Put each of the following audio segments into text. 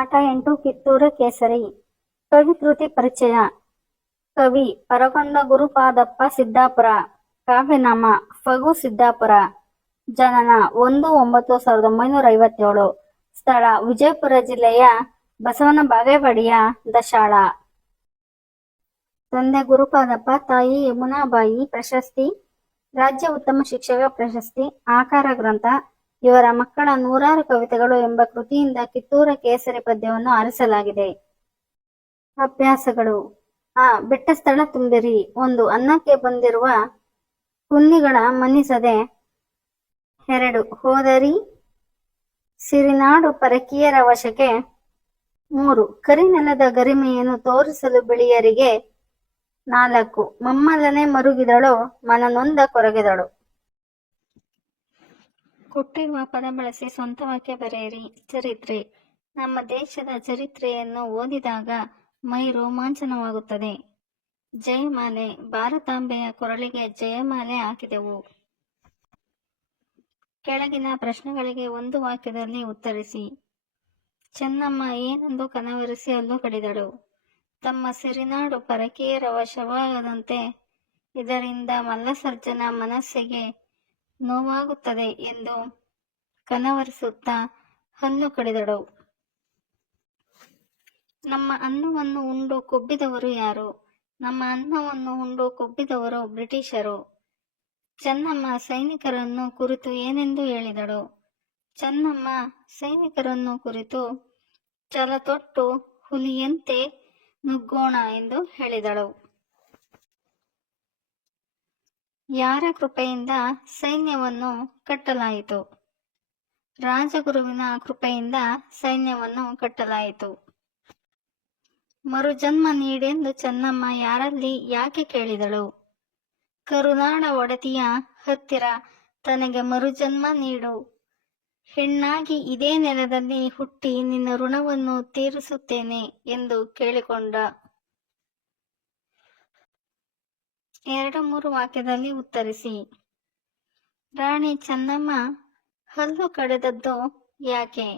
ಪಾಠ 8 ಕಿತ್ತೂರ ಕೇಸರಿ. ಕವಿಕೃತಿ ಪರಿಚಯ. ಕವಿ ಪರಗೊಂಡ ಗುರುಪಾದಪ್ಪ ಸಿದ್ದಾಪುರ. ಕಾವ್ಯನಾಮ ಫಗು ಸಿದ್ದಾಪುರ. ಜನನ 1-9-1957. ಸ್ಥಳ ವಿಜಯಪುರ ಜಿಲ್ಲೆಯ ಬಸವನ ಬಾಗೇವಾಡಿಯ ದಶಾಳ. ತಂದೆ ಗುರುಪಾದಪ್ಪ, ತಾಯಿ ಯಮುನಾಬಾಯಿ. ಪ್ರಶಸ್ತಿ: ರಾಜ್ಯ ಉತ್ತಮ ಶಿಕ್ಷಕ ಪ್ರಶಸ್ತಿ. ಆಕಾರ ಗ್ರಂಥ ಇವರ ಮಕ್ಕಳ ನೂರಾರು ಕವಿತೆಗಳು ಎಂಬ ಕೃತಿಯಿಂದ ಕಿತ್ತೂರ ಕೇಸರಿ ಪದ್ಯವನ್ನು ಆರಿಸಲಾಗಿದೆ. ಅಭ್ಯಾಸಗಳು: ಬಿಟ್ಟ ಸ್ಥಳ ತುಂಬಿರಿ. 1. ಅನ್ನಕ್ಕೆ ಬಂದಿರುವ ಕುನ್ನಿಗಳ ಮನ್ನಿಸದೆ. 2. ಹೋದರಿ ಸಿರಿನಾಡು ಪರಕೀಯರ ವಶಕ್ಕೆ. 3. ಕರಿನೆಲದ ಗರಿಮೆಯನ್ನು ತೋರಿಸಲು ಬಿಳಿಯರಿಗೆ. 4. ಮಮ್ಮಲನೆ ಮರುಗಿದಳು, ಮನನೊಂದ ಕೊರಗಿದಳು. ಕೊಟ್ಟಿರುವ ಪದ ಬಳಸಿ ಸ್ವಂತ ವಾಕ್ಯ ಬರೆಯಿರಿ. ಚರಿತ್ರೆ: ನಮ್ಮ ದೇಶದ ಚರಿತ್ರೆಯನ್ನು ಓದಿದಾಗ ಮೈ ರೋಮಾಂಚನವಾಗುತ್ತದೆ. ಜಯಮಾಲೆ: ಭಾರತಾಂಬೆಯ ಕೊರಳಿಗೆ ಜಯಮಾಲೆ ಹಾಕಿದೆವು. ಕೆಳಗಿನ ಪ್ರಶ್ನೆಗಳಿಗೆ ಒಂದು ವಾಕ್ಯದಲ್ಲಿ ಉತ್ತರಿಸಿ. ಚೆನ್ನಮ್ಮ ಏನೆಂದು ಕನವರಿಸಿ ಹಲ್ಲು ಕಡಿದಳು. ತಮ್ಮ ಸಿರಿನಾಡು ಪರಕೀಯರ ವಶವಾಗದಂತೆ ಇದರಿಂದ ಮಲ್ಲಸರ್ಜನ ಮನಸ್ಸಿಗೆ ನೋವಾಗುತ್ತದೆ ಎಂದು ಕನವರಿಸುತ್ತಾ ಹಲ್ಲು ಕಡಿದಳು. ನಮ್ಮ ಅನ್ನವನ್ನು ಉಂಡು ಕೊಬ್ಬಿದವರು ಯಾರು? ನಮ್ಮ ಅನ್ನವನ್ನು ಉಂಡು ಕೊಬ್ಬಿದವರು ಬ್ರಿಟಿಷರು. ಚೆನ್ನಮ್ಮ ಸೈನಿಕರನ್ನು ಕುರಿತು ಏನೆಂದು ಹೇಳಿದಳು? ಚೆನ್ನಮ್ಮ ಸೈನಿಕರನ್ನು ಕುರಿತು ಛಲತೊಟ್ಟು ಹುಲಿಯಂತೆ ನುಗ್ಗೋಣ ಎಂದು ಹೇಳಿದಳು. ಯಾರ ಕೃಪೆಯಿಂದ ಸೈನ್ಯವನ್ನು ಕಟ್ಟಲಾಯಿತು? ರಾಜಗುರುವಿನ ಕೃಪೆಯಿಂದ ಸೈನ್ಯವನ್ನು ಕಟ್ಟಲಾಯಿತು. ಮರುಜನ್ಮ ನೀಡೆಂದು ಚೆನ್ನಮ್ಮ ಯಾರಲ್ಲಿ ಯಾಕೆ ಕೇಳಿದಳು? ಕರುನಾಡ ಒಡತಿಯ ಹತ್ತಿರ ತನಗೆ ಮರುಜನ್ಮ ನೀಡು, ಹೆಣ್ಣಾಗಿ ಇದೇ ನೆಲದಲ್ಲಿ ಹುಟ್ಟಿ ನಿನ್ನ ಋಣವನ್ನು ತೀರಿಸುತ್ತೇನೆ ಎಂದು ಕೇಳಿಕೊಂಡ. 2-3 ವಾಕ್ಯದಲ್ಲಿ ಉತ್ತರಿಸಿ. ರಾಣಿ ಚೆನ್ನಮ್ಮ ಹಲ್ಲು ಕಡಿದದ್ದು ಯಾಕೆ?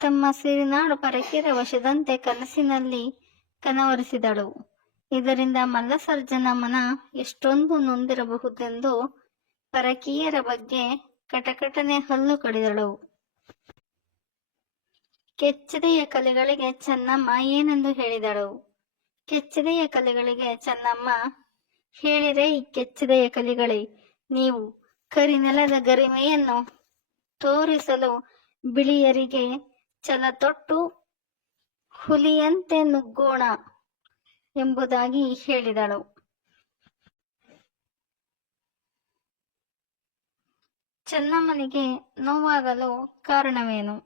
ತಮ್ಮ ಸಿರಿನಾಡು ಪರಕೀಯರ ವಶದಂತೆ ಕನಸಿನಲ್ಲಿ ಕನವರಿಸಿದಳು. ಇದರಿಂದ ಮಲ್ಲಸರ್ಜನ ಮನ ಎಷ್ಟೊಂದು ನೊಂದಿರಬಹುದೆಂದು ಪರಕೀಯರ ಬಗ್ಗೆ ಕಟಕಟನೆ ಹಲ್ಲು ಕಡಿದಳು. ಕೆಚ್ಚೆದೆಯ ಕಲಿಗಳಿಗೆ ಚೆನ್ನಮ್ಮ ಏನೆಂದು ಹೇಳಿದಳು? ಕೆಚ್ಚೆದೆಯ ಕಲಿಗಳಿಗೆ ಚೆನ್ನಮ್ಮ, ಹೇಳಿರೈ ಕೆಚ್ಚೆದೆಯ ಕಲಿಗಳೇ, ನೀವು ಕರಿನೆಲದ ಗರಿಮೆಯನ್ನು ತೋರಿಸಲು ಬಿಳಿಯರಿಗೆ ಛಲತೊಟ್ಟು ಹುಲಿಯಂತೆ ನುಗ್ಗೋಣ ಎಂಬುದಾಗಿ ಹೇಳಿದಳು. ಚೆನ್ನಮ್ಮನಿಗೆ ನೋವಾಗಲು ಕಾರಣವೇನು?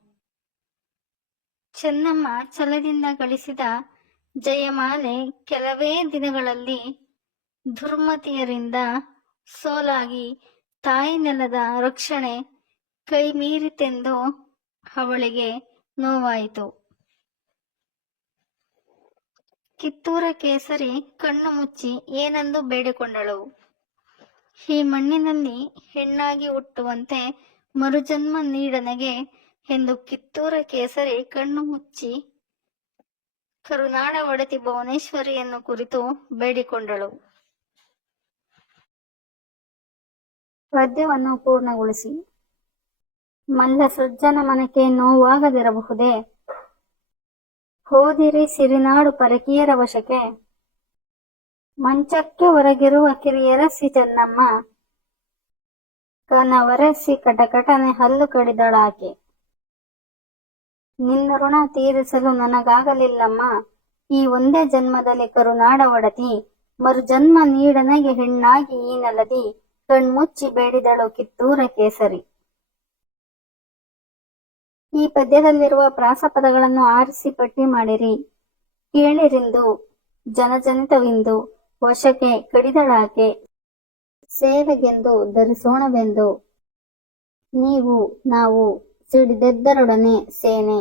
ಚೆನ್ನಮ್ಮ ಛಲದಿಂದ ಗಳಿಸಿದ ಜಯಮಾಲೆ ಕೆಲವೇ ದಿನಗಳಲ್ಲಿ ದುರ್ಮತಿಯರಿಂದ ಸೋಲಾಗಿ ತಾಯಿ ನೆಲದ ರಕ್ಷಣೆ ಕೈಮೀರಿತೆಂದು ಅವಳಿಗೆ ನೋವಾಯಿತು. ಕಿತ್ತೂರ ಕೇಸರಿ ಕಣ್ಣು ಮುಚ್ಚಿ ಏನೆಂದು ಬೇಡಿಕೊಂಡಳು? ಈ ಮಣ್ಣಿನಲ್ಲಿ ಹೆಣ್ಣಾಗಿ ಹುಟ್ಟುವಂತೆ ಮರುಜನ್ಮ ನೀಡನಗೆ ಎಂದು ಕಿತ್ತೂರ ಕೇಸರಿ ಕಣ್ಣು ಮುಚ್ಚಿ ಕರುನಾಡ ಒಡತಿ ಭುವನೇಶ್ವರಿಯನ್ನು ಕುರಿತು ಬೇಡಿಕೊಂಡಳು. ಪದ್ಯವನ್ನು ಪೂರ್ಣಗೊಳಿಸಿ. ಮಲ್ಲಸರ್ಜನ ಮನಕ್ಕೆ ನೋವಾಗದಿರಬಹುದೇ? ಹೋದಿರಿ ಸಿರಿನಾಡು ಪರಕೀಯರ ವಶಕ್ಕೆ. ಮಂಚಕ್ಕೆ ಹೊರಗಿರುವ ಕಿರಿಯರಸಿ ಚೆನ್ನಮ್ಮ ಕನವರಸಿ ಕಟಕಟನೆ ಹಲ್ಲು ಕಡಿದಳಾಕೆ. ನಿನ್ನ ಋಣ ತೀರಿಸಲು ನನಗಾಗಲಿಲ್ಲಮ್ಮ, ಈ ಒಂದೇ ಜನ್ಮದಲ್ಲಿ ಕರುನಾಡ ಒಡತಿ ಮರುಜನ್ಮ ನೀಡನಗೆ ಹೆಣ್ಣಾಗಿ ಈ ನೆಲದಿ ಕಣ್ಮುಚ್ಚಿ ಬೇಡಿದಳು ಕಿತ್ತೂರ ಕೇಸರಿ. ಈ ಪದ್ಯದಲ್ಲಿರುವ ಪ್ರಾಸಪದಗಳನ್ನು ಆರಿಸಿ ಪಟ್ಟಿ ಮಾಡಿರಿ. ಕೇಳಿರಿಂದು, ಜನಜನಿತವಿಂದು, ವಶಕ್ಕೆ ಕಡಿದಳಾಕೆ, ಸೇವೆಗೆಂದು ಧರಿಸೋಣವೆಂದು, ನೀವು ನಾವು ಸಿಡಿದೆದ್ದರೊಡನೆ ಸೇನೆ,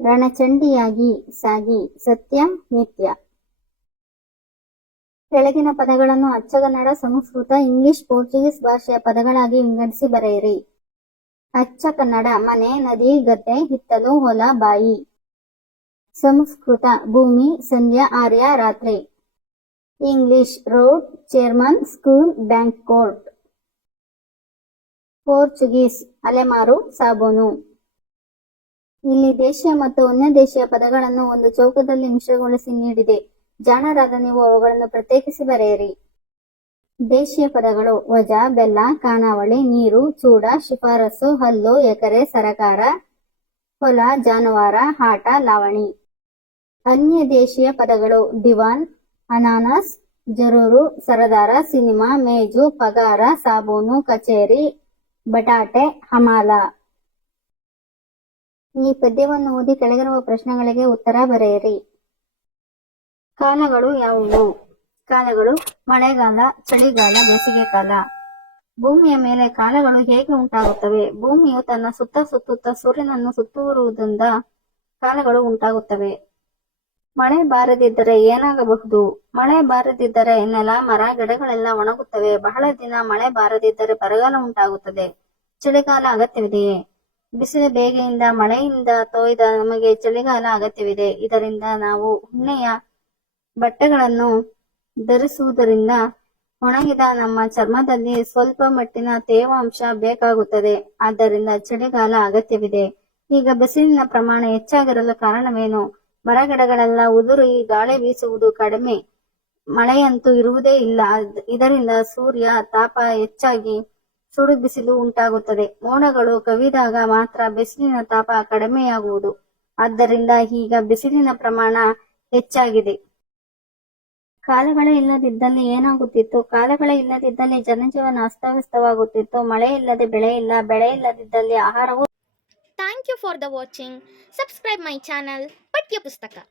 ರಣಚಂಡಿಯಾಗಿ ಸಾಗಿ ಸತ್ಯ ನಿತ್ಯ. ಕೆಳಗಿನ ಪದಗಳನ್ನು ಅಚ್ಚಗನ್ನಡ, ಸಂಸ್ಕೃತ, ಇಂಗ್ಲಿಷ್, ಪೋರ್ಚುಗೀಸ್ ಭಾಷೆಯ ಪದಗಳಾಗಿ ವಿಂಗಡಿಸಿ ಬರೆಯಿರಿ. ಅಚ್ಚ ಕನ್ನಡ ಮನೆ, ನದಿ, ಗದ್ದೆ, ಹಿತ್ತಲು, ಹೊಲ, ಬಾಯಿ. ಸಂಸ್ಕೃತ ಭೂಮಿ, ಸಂಧ್ಯಾ, ಆರ್ಯ, ರಾತ್ರಿ. English road, chairman, school, bank, court. Portuguese ಅಲೆಮಾರು, ಸಾಬೂನು. ಇಲ್ಲಿ ದೇಶೀಯ ಮತ್ತು ಅನ್ಯ ದೇಶೀಯ ಪದಗಳನ್ನು ಒಂದು ಚೌಕದಲ್ಲಿ ಮಿಶ್ರಗೊಳಿಸಿ ನೀಡಿದೆ. ಜಾಣರಾದ ನೀವು ಅವುಗಳನ್ನು ಪ್ರತ್ಯೇಕಿಸಿ ಬರೆಯಿರಿ. ದೇಶೀಯ ಪದಗಳು: ವಜಾ, ಬೆಲ್ಲ, ಖಾನಾವಳಿ, ನೀರು, ಚೂಡ, ಶಿಫಾರಸು, ಹಲ್ಲು, ಎಕರೆ, ಸರಕಾರ, ಹೊಲ, ಜಾನುವಾರ, ಆಟ, ಲಾವಣಿ. ಅನ್ಯ ದೇಶೀಯ ಪದಗಳು: ದಿವಾನ್, ಅನಾನಸ್, ಜರೂರು, ಸರದಾರ, ಸಿನಿಮಾ, ಮೇಜು, ಪಗಾರ, ಸಾಬೂನು, ಕಚೇರಿ, ಬಟಾಟೆ, ಹಮಾಲ. ಈ ಪದ್ಯವನ್ನು ಓದಿ ಕೆಳಗಿರುವ ಪ್ರಶ್ನೆಗಳಿಗೆ ಉತ್ತರ ಬರೆಯಿರಿ. ಕಾಲಗಳು ಯಾವುವು? ಕಾಲಗಳು: ಮಳೆಗಾಲ, ಚಳಿಗಾಲ, ಬೇಸಿಗೆಕಾಲ. ಭೂಮಿಯ ಮೇಲೆ ಕಾಲಗಳು ಹೇಗೆ ಉಂಟಾಗುತ್ತವೆ? ಭೂಮಿಯು ತನ್ನ ಸುತ್ತುತ್ತಾ ಸೂರ್ಯನನ್ನು ಸುತ್ತುವುದರಿಂದ ಕಾಲಗಳು ಉಂಟಾಗುತ್ತವೆ. ಮಳೆ ಬಾರದಿದ್ದರೆ ಏನಾಗಬಹುದು? ಮಳೆ ಬಾರದಿದ್ದರೆ ನೆಲ, ಮರ, ಗಿಡಗಳೆಲ್ಲ ಒಣಗುತ್ತವೆ. ಬಹಳ ದಿನ ಮಳೆ ಬಾರದಿದ್ದರೆ ಬರಗಾಲ ಉಂಟಾಗುತ್ತದೆ. ಚಳಿಗಾಲ ಅಗತ್ಯವಿದೆಯೇ? ಬಿಸಿಲ ಬೇಗೆಯಿಂದ ಮಳೆಯಿಂದ ತೊಯ್ದ ನಮಗೆ ಚಳಿಗಾಲ ಅಗತ್ಯವಿದೆ. ಇದರಿಂದ ನಾವು ಉಣ್ಣೆಯ ಬಟ್ಟೆಗಳನ್ನು ಧರಿಸುವುದರಿಂದ ಒಣಗಿದ ನಮ್ಮ ಚರ್ಮದಲ್ಲಿ ಸ್ವಲ್ಪ ಮಟ್ಟಿನ ತೇವಾಂಶ ಬೇಕಾಗುತ್ತದೆ. ಆದ್ದರಿಂದ ಚಳಿಗಾಲ ಅಗತ್ಯವಿದೆ. ಈಗ ಬಿಸಿಲಿನ ಪ್ರಮಾಣ ಹೆಚ್ಚಾಗಿರಲು ಕಾರಣವೇನು? ಮರಗಿಡಗಳೆಲ್ಲ ಉದುರಿ ಗಾಳಿ ಬೀಸುವುದು ಕಡಿಮೆ, ಮಳೆಯಂತೂ ಇರುವುದೇ ಇಲ್ಲ. ಇದರಿಂದ ಸೂರ್ಯ ತಾಪ ಹೆಚ್ಚಾಗಿ ಸುಡು ಬಿಸಿಲು ಉಂಟಾಗುತ್ತದೆ. ಮೋಡಗಳು ಕವಿದಾಗ ಮಾತ್ರ ಬಿಸಿಲಿನ ತಾಪ ಕಡಿಮೆಯಾಗುವುದು. ಆದ್ದರಿಂದ ಈಗ ಬಿಸಿಲಿನ ಪ್ರಮಾಣ ಹೆಚ್ಚಾಗಿದೆ. ಕಾಲಗಳೇ ಇಲ್ಲದಿದ್ದಲ್ಲಿ ಏನಾಗುತ್ತಿತ್ತು? ಕಾಲಗಳೇ ಇಲ್ಲದಿದ್ದಲ್ಲಿ ಜನಜೀವನ ಅಸ್ತವ್ಯಸ್ತವಾಗುತ್ತಿತ್ತು. ಮಳೆ ಇಲ್ಲದೆ ಬೆಳೆ ಇಲ್ಲ, ಬೆಳೆ ಇಲ್ಲದಿದ್ದಲ್ಲಿ ಆಹಾರವೂ. Thank you for the watching. Subscribe my channel Patya Pustaka.